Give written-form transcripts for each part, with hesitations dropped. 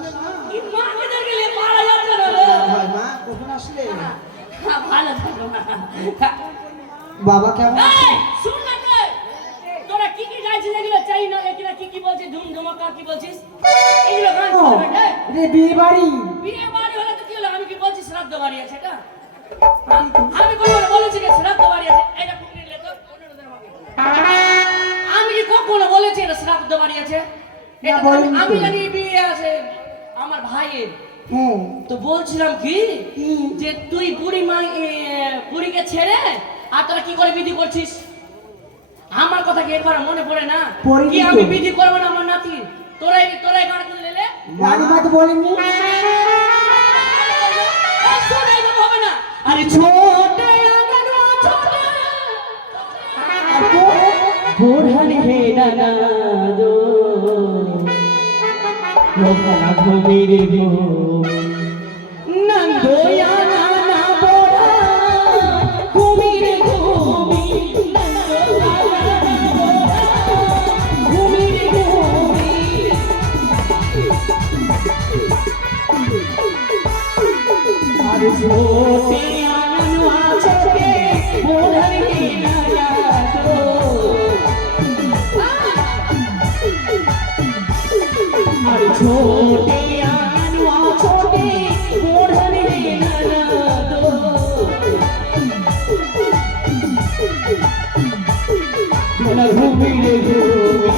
আসলে না কি মা কেদার গেলে মারা যাচ্ছে না রে ভাই মা কখন আসলে ভালো থাকো না বাবা কেমন আছে এই শুন না তুই তোরা কি কি গাইছিস এগুলো চাই না এগুলো কি কি বলছিস ধুম ধুমাকা কি বলছিস এগুলো গান শুনবে রে বিয়ে বাড়ি বিয়ে বাড়ি হলে তো কি হলো আমি কি বলছি শ্রাদ্ধ বাড়ি আছে এটা আমি কখনো বলেছি যে শ্রাদ্ধ বাড়ি আছে এটা পুকুরে লে তো 15 দিনের আগে আমি কি কখনো বলেছি এটা শ্রাদ্ধ বাড়ি আছে এটা তো আমি জানি বিয়ে আছে আমার ভাইয়ের হ্যাঁ তো বলছিলাম কি যে তুই বুড়ি মা বুড়িকে ছেড়ে আর তোরা কি করে বিধি করছিস আমার কথা কি একবার মনে পড়ে না কি আমি বিধি করব না আমার নাতি তোরাই গান করে লেলে রানী মা তো বলেনি শোনাই তো হবে না আরে ছোটে আঙ্গনা ছোটে বুড়ানি হে দাদা দো মোহনা ঘুমির গো নন্দয়া নানা বড়া ঘুমির ঘুমি নন্দয়া নানা বড়া ঘুমির ঘুমি আর ছোটে আঙ্গনা ছোটে বুড়ানি হে দাদা দো আর ছোটে আনুয়া ছোটে মোড়নে ননদ মন ঘুমিরে ঘুমি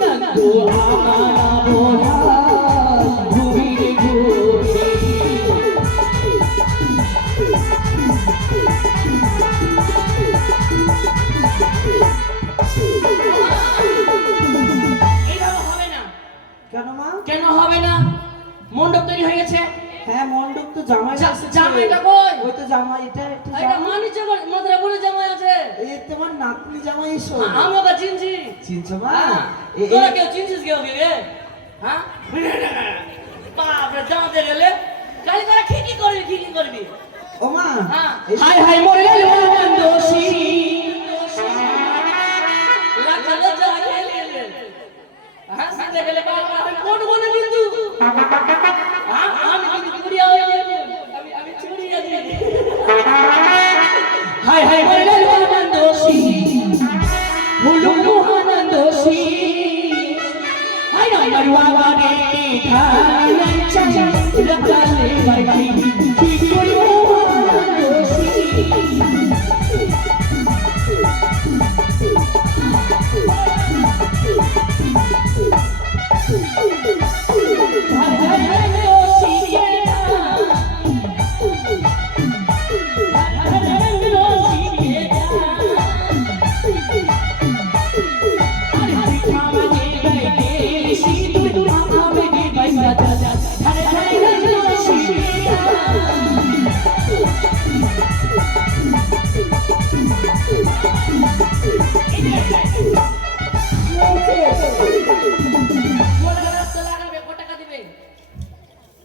নন্দ আনা বোনা ঘুমিরে ঘুমি কেন মা কেন হবে না মণ্ডপ তৈরি হয়ে গেছে হ্যাঁ মণ্ডপ তো জামাই জামাইটা কই ওই তো জামাই এটা একটা এটা মানিক জগৎ মধুরাপুরে জামাই আছে এই তোমার নাতনি জামাই এসো আমাকে চিনছি চিনছো মা তোরা কেউ চিনছিস কেউ কে হ্যাঁ বাপরে জামাতে গেলে কালি তোরা কি করবি ও মা হাই হাই মরে গেল মন দোষী লাগা লজ্জা গেলে হ্যাঁ সাথে গেলে বাবা আমি কোন বলে বিন্দু আমি কিন্তু পুরিয়া আমি চুরিয়া দিই হাই হাই মরে গেল মন দোষী ভুলু মন দোষী হাই নাম্বার ওয়ানে খানা চাচা রাখালে বাড়ি কি করি মন দোষী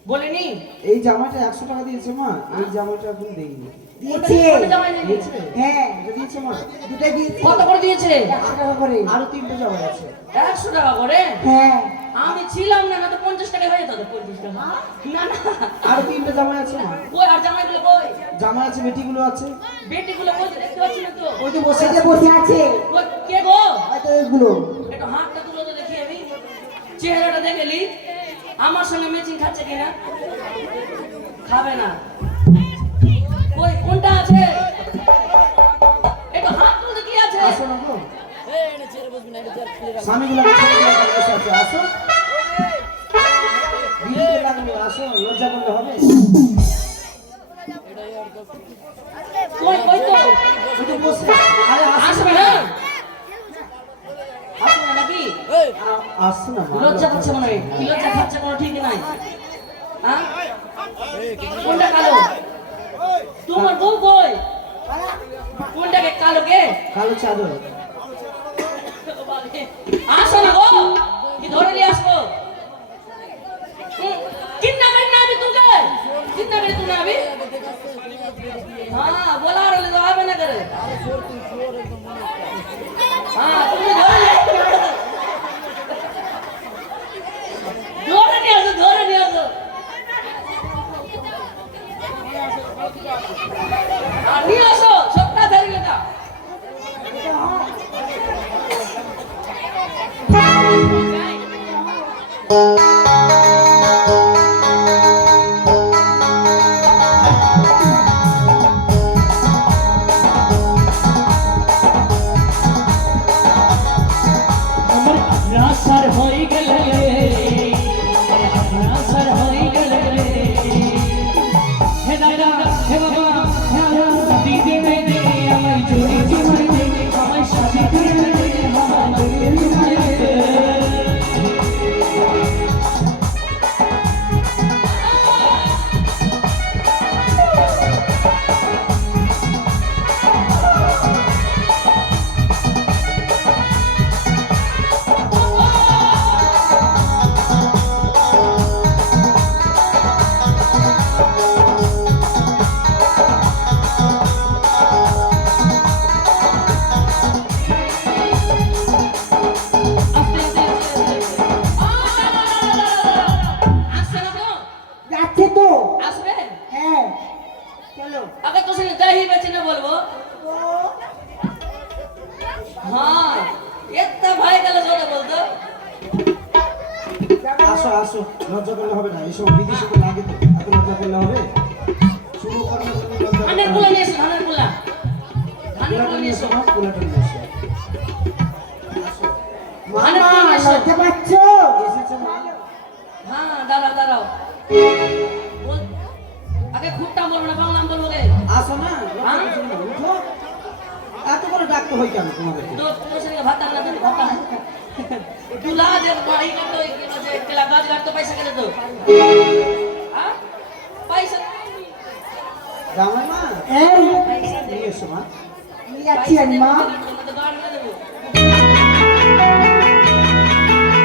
বলেনি এই জামাটা 100 টাকা দিয়েছে মা এই জামাটা এখন দেইনি দিয়েছে হ্যাঁ দিয়েছে মা দুটাই দিয়েছে কত করে দিয়েছে 100 টাকা করে আরো 3টে জামা আছে 100 টাকা করে হ্যাঁ আমি ছিলাম না তো 50 টাকা হয়ে যেত 50 টাকা না না আরো 3টে জামা আছে মা কই আর জামাইগুলো কই জামা আছে বেটিগুলো আছে বেটিগুলো কই দেখতে পাচ্ছি না তো ওই তো বসে বসে আছে কই কে গো হয়তো এগুলো একটু হাতটা তুলো তো দেখি আমি চেহারাটা দেখেলি আমার সঙ্গে ম্যাচিং খাচ্ছে কিনা খাবে না কই কোনটা আছে একটু হাত তুলো কি আছে আসো না গো এই এটা চেয়ারে বসবি না এটা চেয়ার খুলে রাখ স্বামীগুলো বসে আছে আসো বিয়ে লাগবে আসো লজ্জা করলে হবে কই কই তো ওই তো বসে আরে আসবে না আসবে না নাকি আসো না মা লজ্জা করছে মনে হয় কি লজ্জা খাচ্ছে কোনো ঠিক নাই হ্যাঁ কোনটা কালো তোমার বউ কই কোনটাকে কালো কে কালো চাদর আসো না গো কি ধরে নিয়ে আসবো कितना करना अभी तुझे कितना करे तूने अभी हाँ बोला रहे तो आप ना करे हाँ तुमने धोरे नहीं आसो এসব বিদেশে তো লাগে তো এত লজ্জা করলে হবে শুরু করলে লজ্জা ধানের কুলা নিয়ে এসো ধানের কুলা ধানের কুলা নিয়ে এসো কুলাটা নিয়ে এসো মামা লজ্জা পাচ্ছ এসেছে মা হ্যাঁ দাঁড়াও দাঁড়াও বল- আগে খুবটা বলবো না বাংলা বলবো রে আসো না লজ্জা করছো না, উঠো এত করে ডাকতে হয় কেন তোমাদেরকে তো তোর সঙ্গে ভাত না দিন ভাত তুলা যে বাড়ি কাটো কি যে তেলা গাছ কাটতো পয়সা কেন তো হ্যাঁ পয়সা জামাই মা এই নিয়ে এসো মা নিয়ে যাচ্ছি আমি মা তো গাড় করে দেবো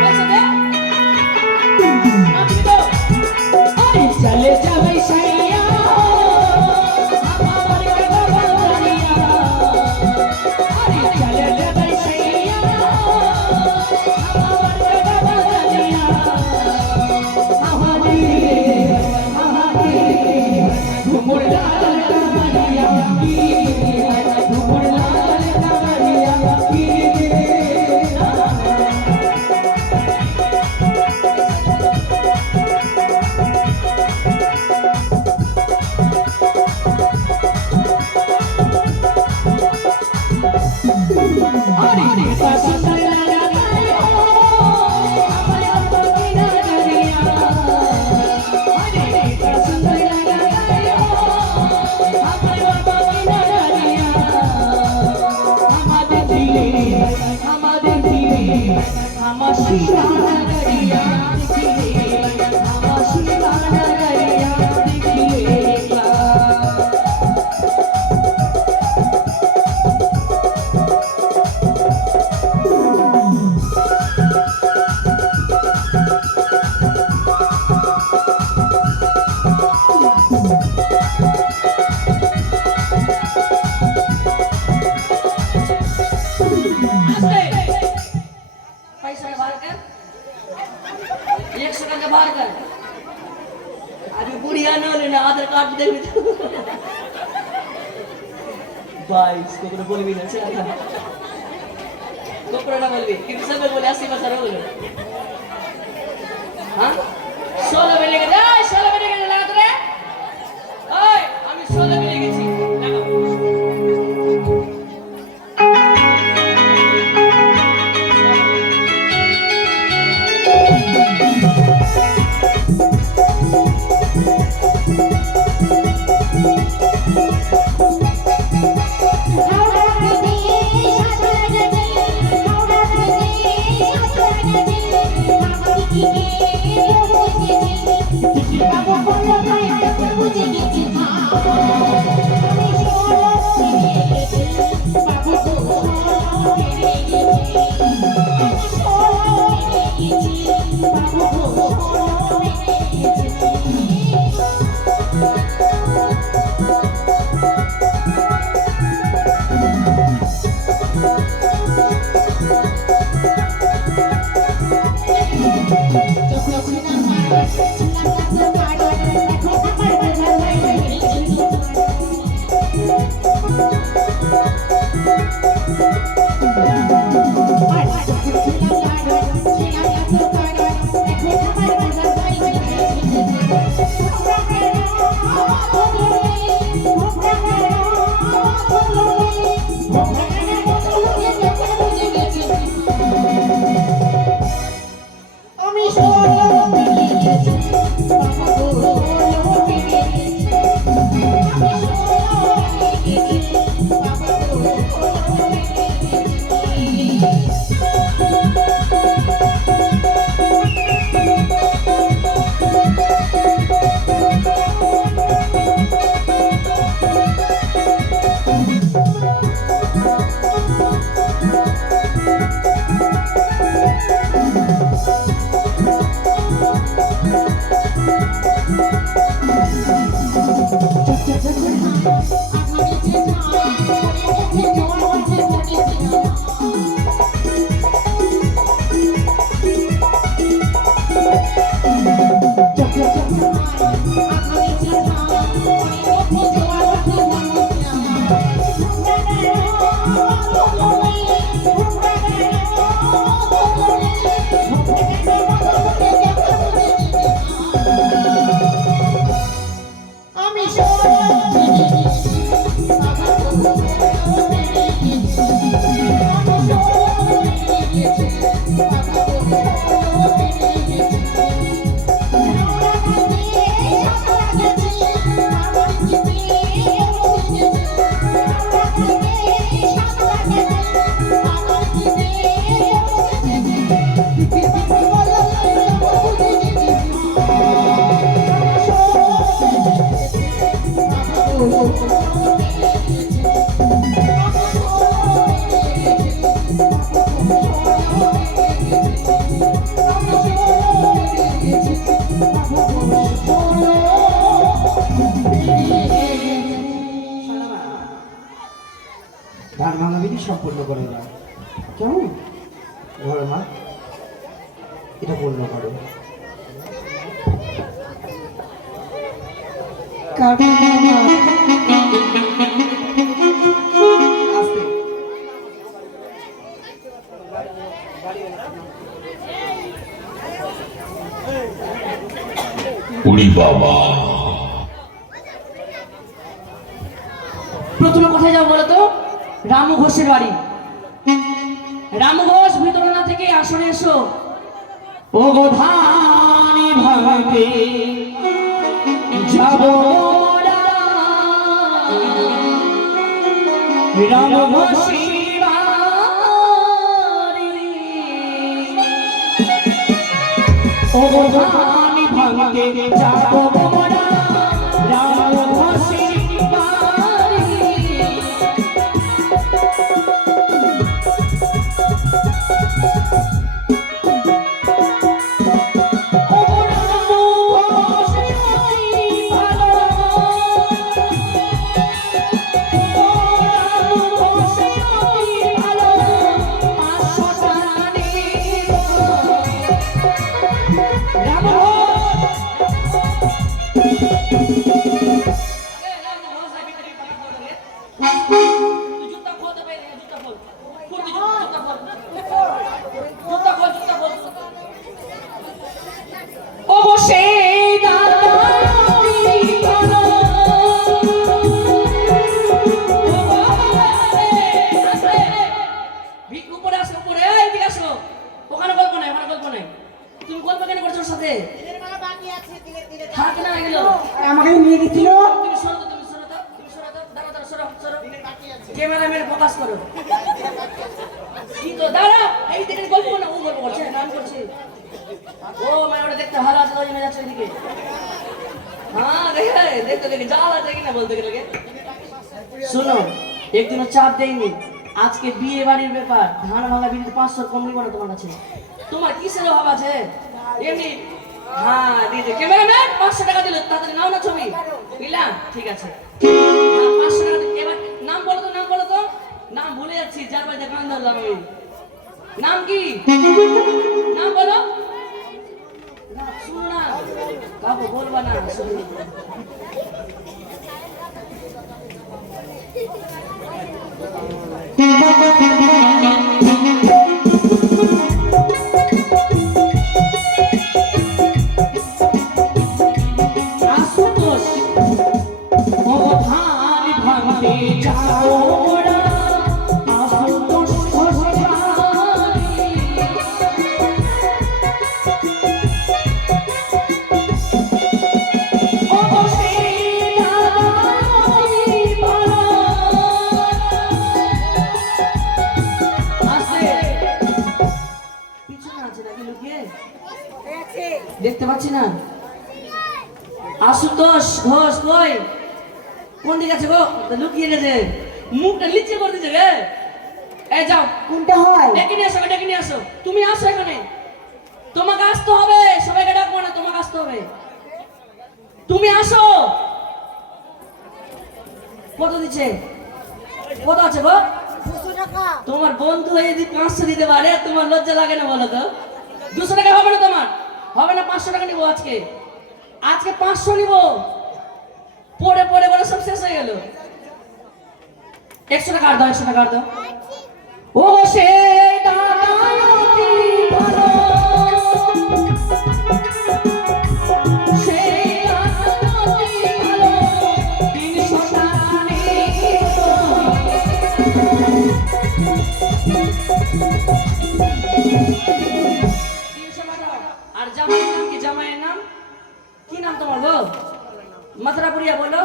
পয়সা দে আমি তো চলে যাবে সাইয়া আমার বাবা বাড়িয়া আরে চলে যাবে সাইয়া আমার বাবা বাড়িয়া মহাবী মহাবী ঘুমুর লাল কামারিয়া কি ঘুমুর লাল কামারিয়া কি আরে পাসুন্দর লাগা আমার বাবা কি না করিয়া আরে পাসুন্দর লাগা আমার বাবা কি না করিয়া আমাদের দিলে আমার শিরানা করিয়া দেখিলে আমার শিরানা করিয়া দেখিলে पैसा बाहर कर 100 टका बाहर कर अरे बुढ़िया न लेना आधार कार्ड दे भाई इसको तो बोलबी ना चल कोपरा ना बोलबी कि सब बोले 80% हो गए हां 16 में लेके जा 16 में लेके लगा तो रे ओए আমি 16 में लेके लागाओ সম্পূর্ণ করে দাও কেমন বড় মা এটা পূর্ণ করো আস্তে উড়ি বাবা প্রথমে কোথায় যাবো বলো তো? রামু ঘোষের বাড়ি। রামু ঘোষ ভিতরে না থেকে আসনে এসো। ও গো ধানি ভাঙতে যাব মোরা রাম ঘোষের বাড়ি। ও গো ধানি ভাঙতে যাব মোরা রাম ঘোষের বাড়ি। তুই জুতা খোলতে পারবি না, জুতা খোল। খোল তুই জুতা খোল। জুতা খোল, জুতা খোল। অবশ্যই দাদাই ভালো। উপরে আসো, উপরে। এই, এদিকে আসো। ওখানে গল্প নাই, ওখানে গল্প নাই। তুমি গল্প কেন করছো ওর সাথে? থাক না এগুলো। আমাকে নিয়ে গেছিল তুমি সরো তো, তুমি সরো তো, তুমি সরো তো। দাঁড়াও, দাঁড়াও, সরো, সরো। ক্যামেরাম্যান ফোকাস করো। কি তো দাঁড়া, এই দিকে গল্প না, ও গল্প করছে, গান করছে। ও মানে ওটা দেখতে ভালো আছে, ওই জন্য যাচ্ছে ওইদিকে। হ্যাঁ দেখে, দেখতে দেখে জাল আছে কিনা বলতে গেলে। শোনো, একদিনও চাপ দেয়নি। আজকে বিয়ে বাড়ির ব্যাপার, ধান ভাঙা বিড়িতে 500 কম নিব না তোমার কাছে। তোমার কিসের অভাব আছে? এমনি হ্যাঁ দিদি ক্যামেরাম্যান 500 টাকা দিল, তাড়াতাড়ি নাও না ছবি। নিলাম, ঠিক আছে। হ্যাঁ 500 টাকা দিল। এবার নাম বলো তো, নাম বলো তো। নাম ভুলে যাচ্ছি, যার বাড়িতে গান ধরলাম আমি। নাম কি? নাম বলো। না শুনো না, কাউকে বলবা না, শুনো। আশুতোষ ও ধানি ভাঙতে যাব মোরা আশুতোষ ঘোষের বাড়ি। অবশ্যই দাদাই ভালো। আসে পিছনে আছে নাকি লুকিয়ে? দেখতে পাচ্ছি না। আশুতোষ ঘোষ কই? কোন দিকে আছে গো? লুকিয়ে গেছে, মুখটা নিচে করে দিয়েছে রে। এই যাও, কোনটা হয় ডেকে নিয়ে আসো, ডেকে নিয়ে আসো। তুমি আসো এখানে, তোমাকে আসতে হবে। সবাইকে ডাকবো না, তোমাকে আসতে হবে। তুমি আসো। কত দিচ্ছে? কত আছে গো? তোমার বন্ধু হয়ে যদি 500 দিতে পারে, তোমার লজ্জা লাগে না বলো তো? 200 টাকা হবে না তোমার? হবে না, 500 টাকা নিবো আজকে। আজকে 500 নিবো। পরে পরে বলে সব শেষ হয়ে গেল। 100 টাকা আর দাও, 100 টাকা আর দাও। ও সে দাদাই ভালো। সে দাদাই ভালো। 300 টাকা নিব। 300 টাকা। আর জামাইয়ের নাম কি? জামাইয়ের নাম কি? নাম তোমার গো? মথুরাপুরিয়া বলো।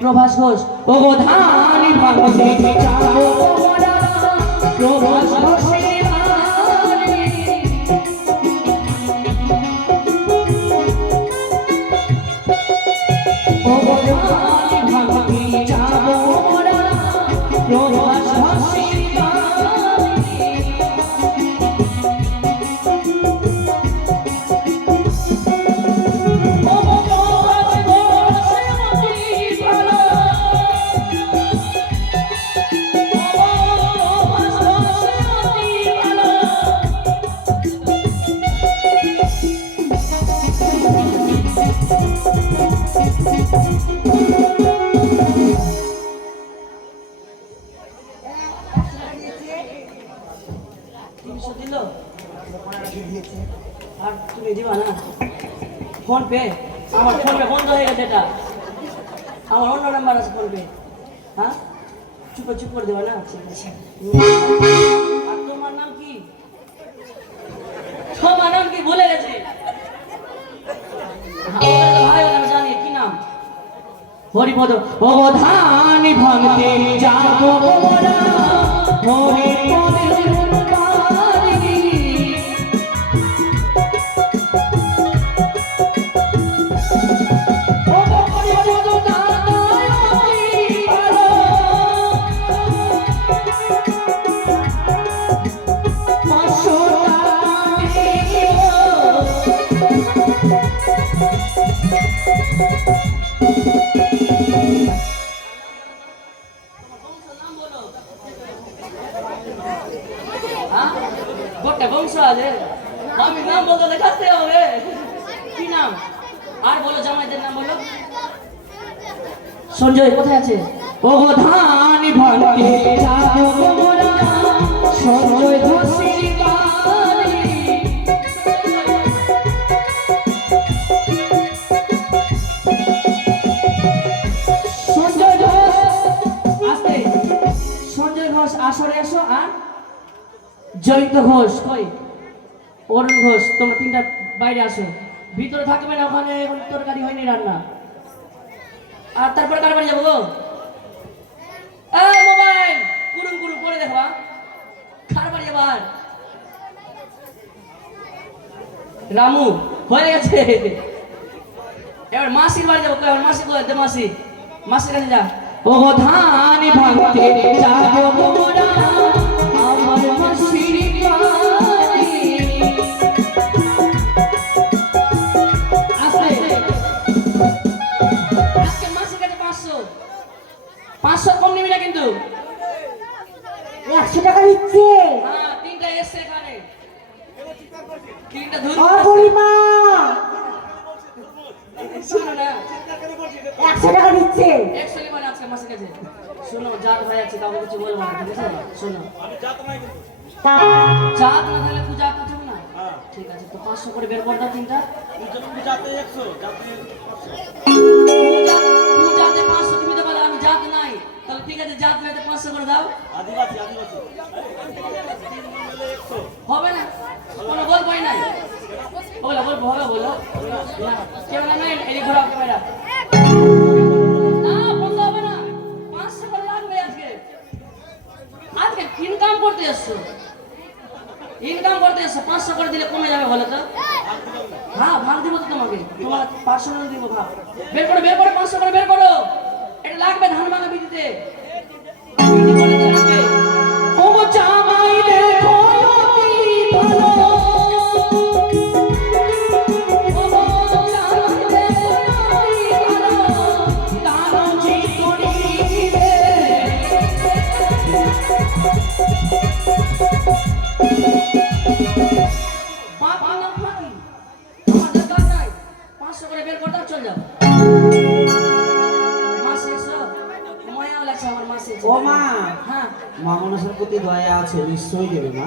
প্রভাস ঘোষ। ও গো ধানি ভাঙতে যাব মোরা প্রভাস ঘোষের বাড়ি। ও গো ধানি ভাঙতে যাব মোরা প্রভাস ঘোষের বাড়ি। ও গো প্রভাস ঘোষের বাড়ি ভালো। ফোন পে আমার ফোন পে বন্ধ হয়ে গেছে এটা আমার অন্য নাম্বার আছে ফোন পে হ্যাঁ চুপ করে দেবা না ঠিক আছে আর তোমার নাম কি তোমার নাম কি ভুলে গেছি ভাই নাম জানি কি নাম হরিপদ অবধানি ভাঙতে যাবো মোরা হরিপদের কাহিনী গোটা বংশ আছে আমি নাম বলতে দেখাতে হবে কি নাম আর বলো জামাইদের নাম বলো সঞ্জয় কোথায় আছে অবধানি ভাঙতে যাবো মোরা সঞ্জয় ঘোষের বাড়ি সঞ্জয় ঘোষ আসতে সঞ্জয় ঘোষ আসরে এসো আর জয়ন্ত ঘোষ কই অরুণ ঘোষ তোমরা তিনটা বাইরে আসো ভিতরে থাকবে না ওখানে এখন তরকারি হয়নি রান্না আর তারপরে কার বাড়ি যাবো গো মোবাইল কুরুম করে দেখবা কার বাড়ি যাবার রামু হয়ে গেছে এবার মাসির বাড়ি যাবো এবার মাসি কোথায় মাসির কাছে যা অবধানি ভাঙতে যাবো মোরা আমার মাসির বাড়ি আজকে মাসির কাছে 500 কম নিবি না কিন্তু 100 টাকা দিচ্ছে হ্যাঁ তিনটা এসছে এখানে তিনটা ধুর বুড়িমা শুনো না 100 টাকা দিচ্ছে 100 নিবি না আজকে মাসির কাছে শোনো জাত ভাই আছে কাউকে কিছু বলবো না ঠিক আছে শোনো জাত না থাকলে পূজা করতে হবে না ঠিক আছে তো 500 করে বের করে দাও তিনটা পূজাতে 500 তুমি তো বলে আমি জাত নাই তাহলে ঠিক আছে জাত নাই তো 500 করে দাও হবে না কোনো বলবোই নাই বলবো বলো ক্যামেরা ম্যান এদিকে ঘোরাও ক্যামেরা না বন্ধ হবে না 500 করে লাগবে আজকে ইনকাম করতে এসছো 500 করে দিলে কমে যাবে বলো তো হ্যাঁ ভাগ দিব তো তোমাকে তোমার পার্সোনাল দিব ভাগ বের করো 500 করে বের করো এটা লাগবে ধান ভাঙা বিদিতে বিদি করলে তো লাগবে ও জামাই দেখো কি ভালো ও জামাই দেখো কি ভালো তারা যে করিবে বাপ নাম ফাঁকি আমার দরকার নাই 500 করে বের করে দাও চল যাও মাসে এসো মায়া লাগছে আমার মাসে ও মা হ্যাঁ মা মানুষের প্রতি দয়া আছে নিশ্চয়ই দেবে মা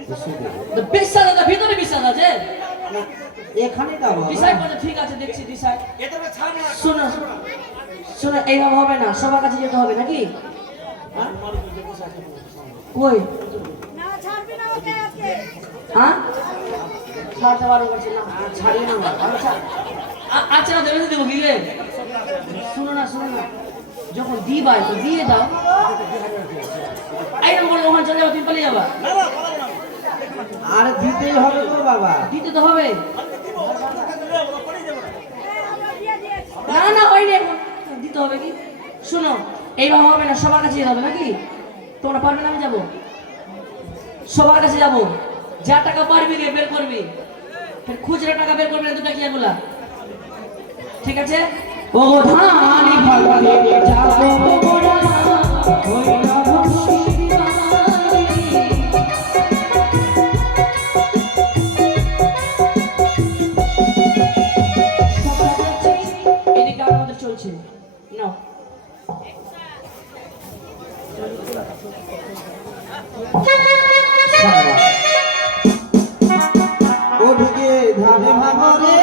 নিশ্চয়ই দেবে তো বিশ্বাস আছে ভিতরে বিশ্বাস আছে না, এখানে দাও বাবা। ডিসাইড করে ঠিক আছে দেখছি ডিসাইড শোনো এইভাবে হবে না সবার কাছে যেতে হবে নাকি হ্যাঁ? কই হ্যাঁ ছাড়তে পারবো বলছি না ছাড়িয়ে না আচ্ছা না দেবে দেবো গিলে শুনো না যখন দিবাই তো দিয়ে দাও এইরকম করে ওখানে চলে যাবো তুমি পালিয়ে যাবা আর দিতেই হবে তো বাবা দিতে তো হবে না হয়নি এখন দিতে হবে কি শোনো এইভাবে হবে না সবার কাছে যেতে হবে নাকি তোমরা পারবে না আমি যাবো সবার কাছে যাবো যা টাকা পারবি রে বের করবি খুচরা টাকা বের করবি না দুটা কি এগুলা ঠিক আছে ও ধানি ভাঙতে যাবো মোরা হইল ঘোষের বাড়ি এদিকে আমাদের চলছে নাও ওদিকে ধান ভাঙরে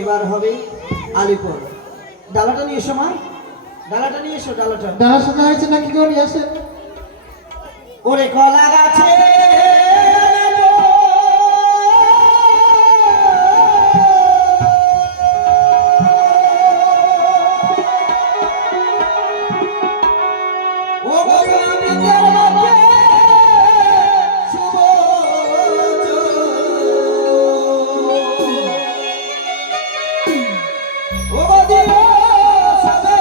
এবার হবে আলিপুর। ডালাটা নিয়ে এসো মা, ডালাটা নিয়ে এসো, ডালাটা। ডালা সাজা হয়েছে নাকি গো, নিয়ে আসেন। ওরে কলা গাছে ও গোবিন্দের মাঝে শুভ ও দিও সবে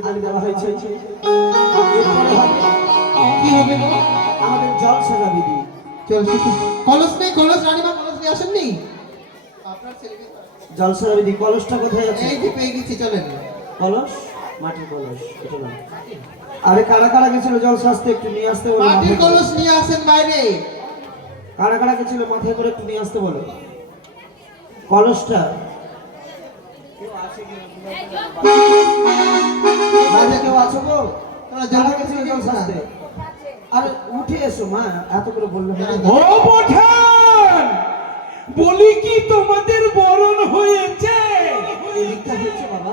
আলে দেওয়া হয়েছে। এরপরে হবে কি হবে গো? আমাদের জল সাজা বিধি। চল শিখি। কলস নেই, কলস রানীমা কলস নিয়ে আসেননি? আপনার ছেলেকে জল সাজা বিধি। কলসটা কোথায় আছে? এই যে পেয়ে গেছি, চলেন। কলস, মাটির কলস, এটা না। আরে কারা কারা গেছিল জল সাজতে, একটু নিয়ে আসতে বলো। মাটির কলস নিয়ে আসেন বাইরে। কারা কারা গেছিল মাথায় করে একটু নিয়ে আসতে বলো কলসটা। বাজে কেউ আছো গো? তোরা যারা জল গেছিল জল সাজতে, আরে উঠে এসো মা, এত করে বললে হবে না। ও পঠান, বলি কি তোমাদের বরণ হয়েছে? পরীক্ষা হয়েছে বাবা,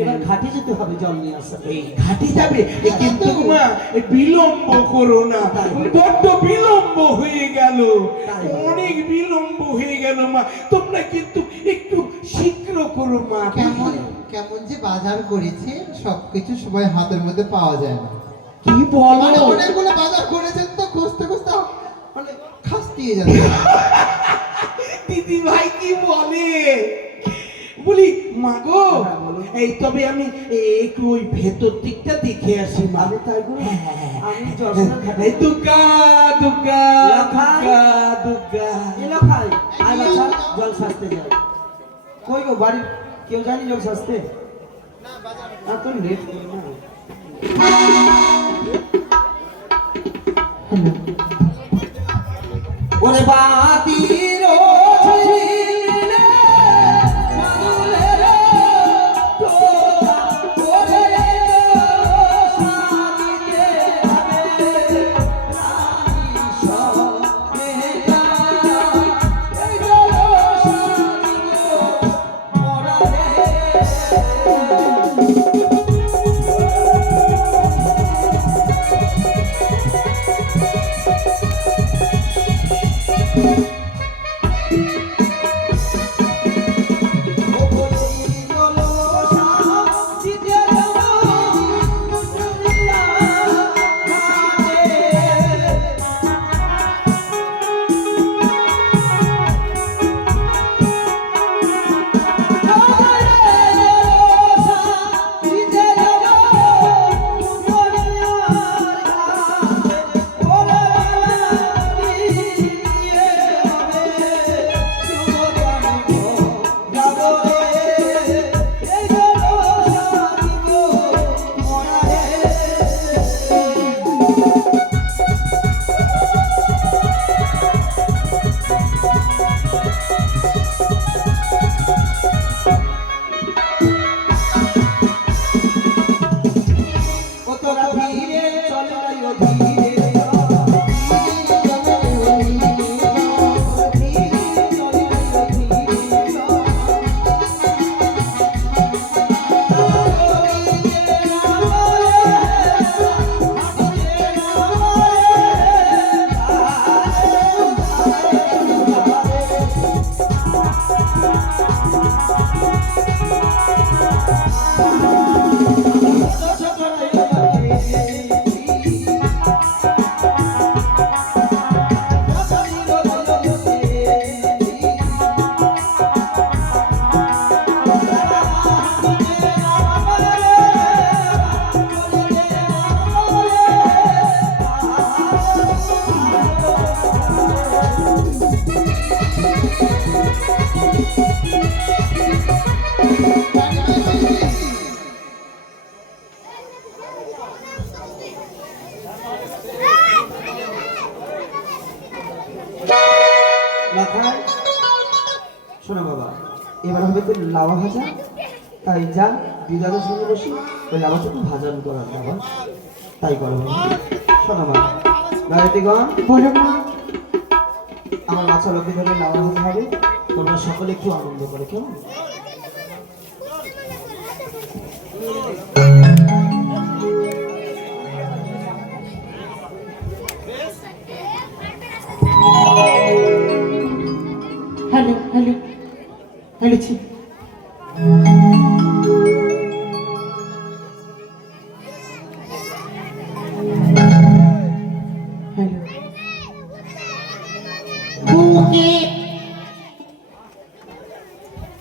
এবার ঘাটে যেতে হবে জল নিয়ে আসতে। এই ঘাটে যাবে, কিন্তু মা বিলম্ব করো না, বড্ড বিলম্ব হয়ে গেল, অনেক বিলম্ব হয়ে গেল মা, তোমরা কিন্তু একটু শীঘ্র করো মা। কেমন কেমন যে বাজার করেছে, সবকিছু সবাই হাতের মধ্যে পাওয়া যায় না। কি বলো? মানে অনেকগুলো বাজার করেছেন তো, খুঁজতে খুঁজতে মানে খাস্তিয়ে যাচ্ছে। দিদি ভাই কি বলে? বলি মাগো, হ্যাঁ, বলো। এই তবে আমি একটু ওই ভেতর দিকটা দেখে আসি মা। আমি তাই করি। আমি জল এই সাজা ঘাটে দুর্গা দুর্গা লাফাই। দুর্গা দুর্গা। এলো খাই, আয় বাচ্চা জল সাজতে যাই। কই গো বাড়ির কেউ জানি জল সাজতে? এত লেট করি না। ওরে বাতির ঝিলে মাদুলের তোতা ওরে সাজিতে হবে রানী সবে এই জল সাজিব মোরা রে। লাখাই শোনো বাবা, এবার হবে তো লাভা ভাজা, তাই যা দিদাদের সঙ্গে বসি ওই লাভাটুকু ভাজা করার বাবা, তাই করো বাবা। শোনো মা, গায়ত্রীগণ বলো মা। আমার বাচ্চা লোকদের ধরে লাভা ভাজা হবে, তোমরা সকলে একটু আনন্দ করে কেমন? হ্যালো হ্যালো হ্যালো ছি হ্যালো বুকে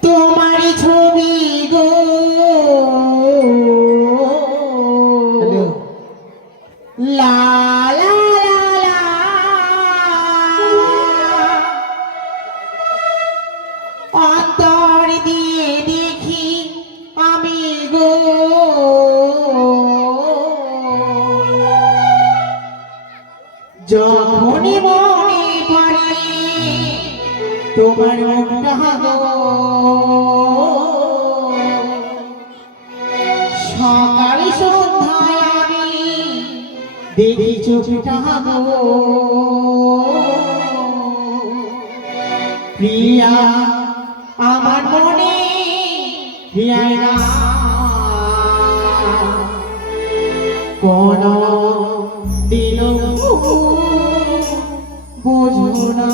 তোমার ছবি গো হ্যালো লা লা লা লা অন্তর দিয়ে দেখি আমি গো যখনই মনে পড়ে তোমার মুখটা গো সকাল সন্ধ্যায় আমি দেখি চোখটা গো প্রিয়া আমার মনে প্রিয়া না কোন দিন বুঝো না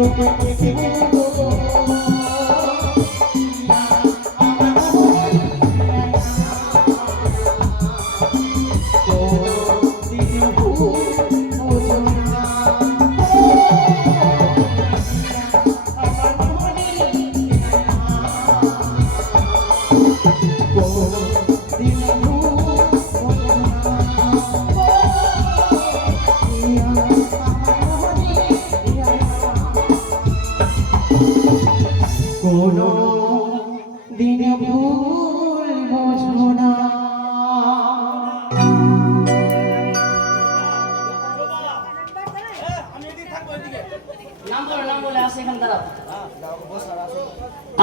তোকে দেখবো কোনো দিন ভুল বুঝবো না নাম বলে আসে এখানে দাঁড়াও।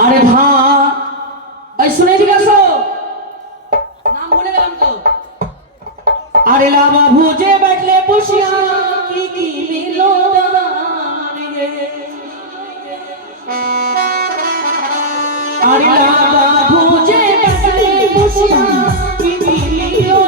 আরে ভাই এই শুনে ঠিক আছো নাম বলে গেলাম তো। আরে লাভা ভুজে बैठले বসিয়া কি কি মিলো আরে লাভা ভুজে बैठले বসিয়া কি কি মিলো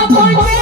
I'm